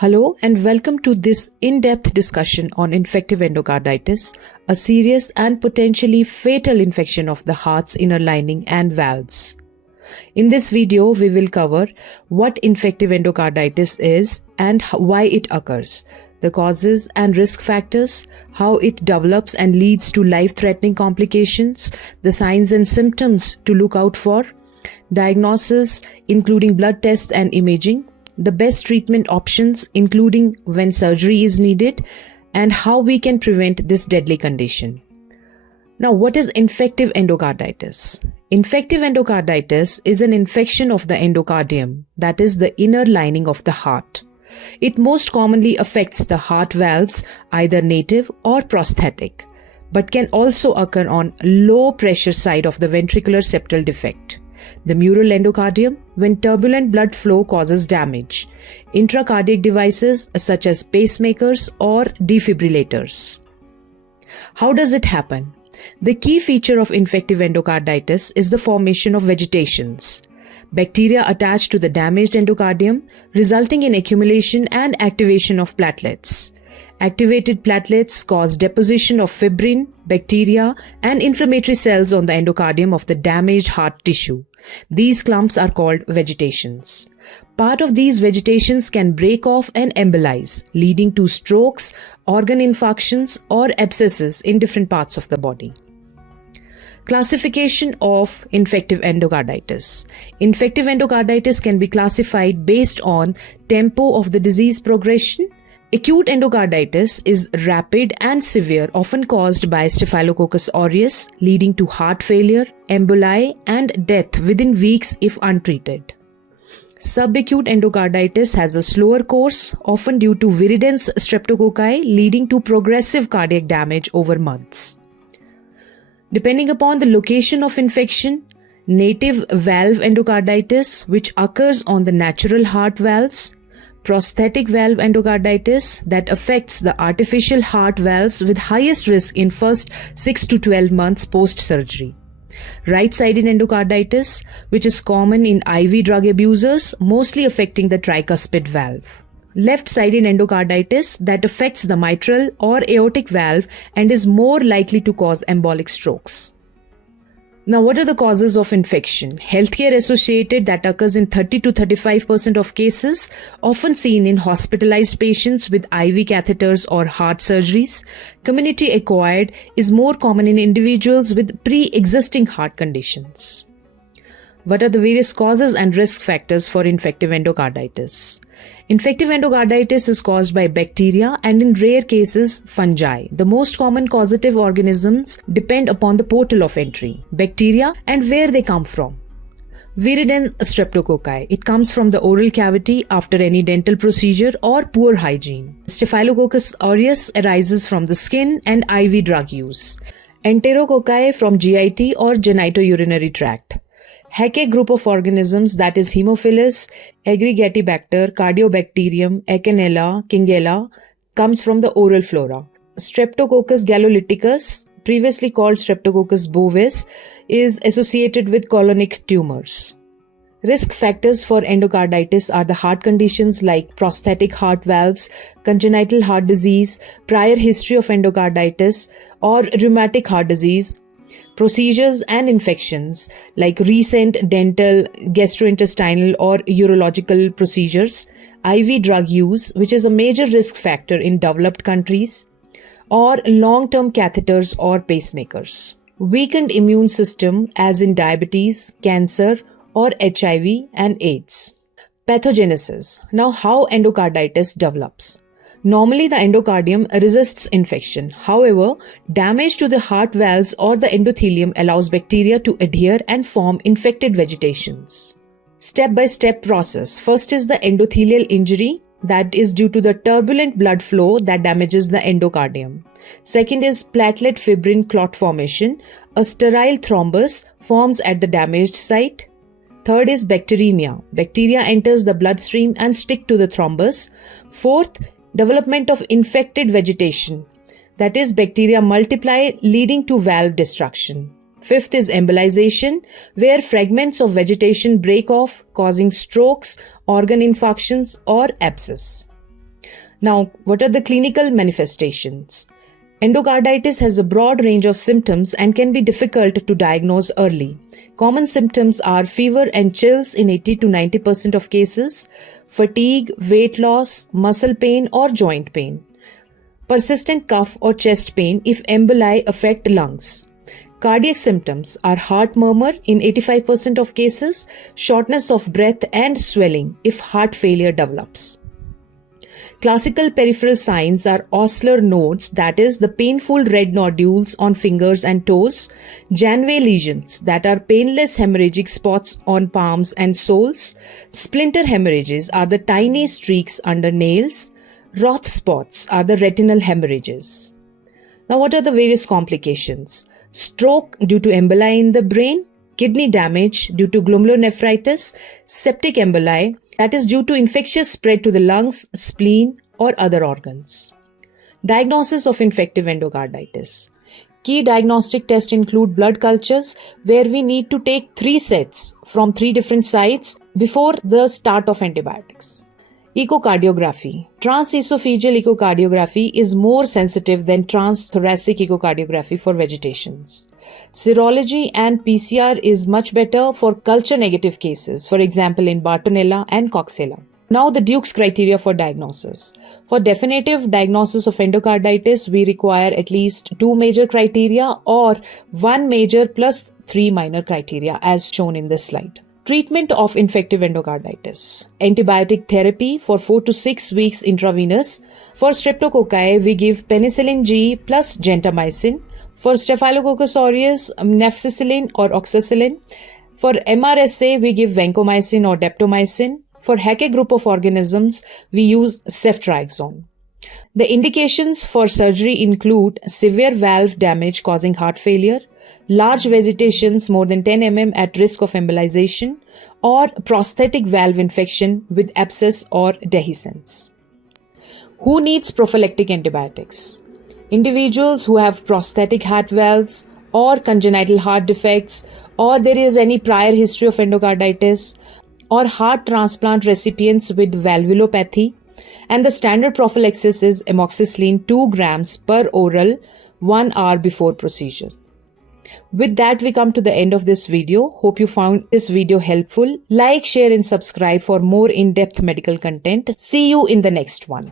Hello and welcome to this in-depth discussion on infective endocarditis, a serious and potentially fatal infection of the heart's inner lining and valves. In this video, we will cover what infective endocarditis is and why it occurs, the causes and risk factors, how it develops and leads to life-threatening complications, the signs and symptoms to look out for, diagnosis including blood tests and imaging, the best treatment options including when surgery is needed, and how we can prevent this deadly condition. Now, what is infective endocarditis? Infective endocarditis is an infection of the endocardium, that is the inner lining of the heart. It most commonly affects the heart valves, either native or prosthetic, but can also occur on low pressure side of the ventricular septal defect, the mural endocardium, when turbulent blood flow causes damage, intracardiac devices such as pacemakers or defibrillators. How does it happen? The key feature of infective endocarditis is the formation of vegetations, bacteria attached to the damaged endocardium, resulting in accumulation and activation of platelets. Activated platelets cause deposition of fibrin, bacteria, and inflammatory cells on the endocardium of the damaged heart tissue. These clumps are called vegetations. Part of these vegetations can break off and embolize, leading to strokes, organ infarctions, or abscesses in different parts of the body. Classification of infective endocarditis. Infective endocarditis can be classified based on tempo of the disease progression. Acute endocarditis is rapid and severe, often caused by Staphylococcus aureus, leading to heart failure, emboli, and death within weeks if untreated. Subacute endocarditis has a slower course, often due to viridans streptococci, leading to progressive cardiac damage over months. Depending upon the location of infection, native valve endocarditis, which occurs on the natural heart valves, prosthetic valve endocarditis that affects the artificial heart valves with highest risk in first 6 to 12 months post-surgery. Right-sided endocarditis, which is common in IV drug abusers, mostly affecting the tricuspid valve. Left-sided endocarditis that affects the mitral or aortic valve and is more likely to cause embolic strokes. Now, what are the causes of infection? Healthcare associated, that occurs in 30 to 35% of cases, often seen in hospitalized patients with IV catheters or heart surgeries. Community acquired is more common in individuals with pre-existing heart conditions. What are the various causes and risk factors for infective endocarditis? Infective endocarditis is caused by bacteria and in rare cases fungi. The most common causative organisms depend upon the portal of entry, bacteria, and where they come from. Viridans streptococci. It comes from the oral cavity after any dental procedure or poor hygiene. Staphylococcus aureus arises from the skin and IV drug use. Enterococci from GIT or genitourinary tract. Haecke group of organisms, that is Haemophilus, Aggregatibacter, Cardiobacterium, Echinella, Kingella, comes from the oral flora. Streptococcus galolyticus, previously called Streptococcus bovis, is associated with colonic tumors. Risk factors for endocarditis are the heart conditions like prosthetic heart valves, congenital heart disease, prior history of endocarditis, or rheumatic heart disease, procedures and infections like recent dental, gastrointestinal or urological procedures, IV drug use, which is a major risk factor in developed countries, or long-term catheters or pacemakers. Weakened immune system as in diabetes, cancer, or HIV and AIDS. Pathogenesis. Now, how endocarditis develops. Normally, the endocardium resists infection. However, damage to the heart valves or the endothelium allows bacteria to adhere and form infected vegetations. Step-by-step process. First is the endothelial injury, that is due to the turbulent blood flow that damages the endocardium. Second is platelet fibrin clot formation. A sterile thrombus forms at the damaged site. Third is bacteremia. Bacteria enters the bloodstream and stick to the thrombus. Fourth, development of infected vegetation, that is bacteria multiply leading to valve destruction. Fifth is embolization, where fragments of vegetation break off, causing strokes, organ infarctions, or abscess. Now, what are the clinical manifestations? Endocarditis has a broad range of symptoms and can be difficult to diagnose early. Common symptoms are fever and chills in 80 to 90% of cases, fatigue, weight loss, muscle pain or joint pain, persistent cough or chest pain if emboli affect lungs. Cardiac symptoms are heart murmur in 85% of cases, shortness of breath and swelling if heart failure develops. Classical peripheral signs are osseous nodes, that is, the painful red nodules on fingers and toes, Janeway lesions, that are painless hemorrhagic spots on palms and soles, splinter hemorrhages are the tiny streaks under nails, Roth spots are the retinal hemorrhages. Now, what are the various complications? Stroke due to emboli in the brain, kidney damage due to glomerulonephritis, septic emboli, that is due to infectious spread to the lungs, spleen, or other organs. Diagnosis of infective endocarditis. Key diagnostic tests include blood cultures, where we need to take 3 sets from 3 different sites before the start of antibiotics. Echocardiography. Transesophageal echocardiography is more sensitive than transthoracic echocardiography for vegetations. Serology and PCR is much better for culture negative cases, for example in Bartonella and Coxiella. Now the Duke's criteria for diagnosis. For definitive diagnosis of endocarditis, we require at least 2 major criteria or 1 major plus 3 minor criteria as shown in this slide. Treatment of infective endocarditis. Antibiotic therapy for 4 to 6 weeks intravenous. For streptococci, we give penicillin G plus gentamicin. For Staphylococcus aureus, nafcillin or oxacillin. For MRSA, we give vancomycin or daptomycin. For Hackett group of organisms, we use ceftriaxone. The indications for surgery include severe valve damage causing heart failure, large vegetations more than 10 mm at risk of embolization, or prosthetic valve infection with abscess or dehiscence. Who needs prophylactic antibiotics? Individuals who have prosthetic heart valves or congenital heart defects, or there is any prior history of endocarditis, or heart transplant recipients with valvulopathy, and the standard prophylaxis is amoxicillin 2 grams per oral 1 hour before procedure. With that, we come to the end of this video. Hope you found this video helpful. Like, share and subscribe for more in-depth medical content. See you in the next one.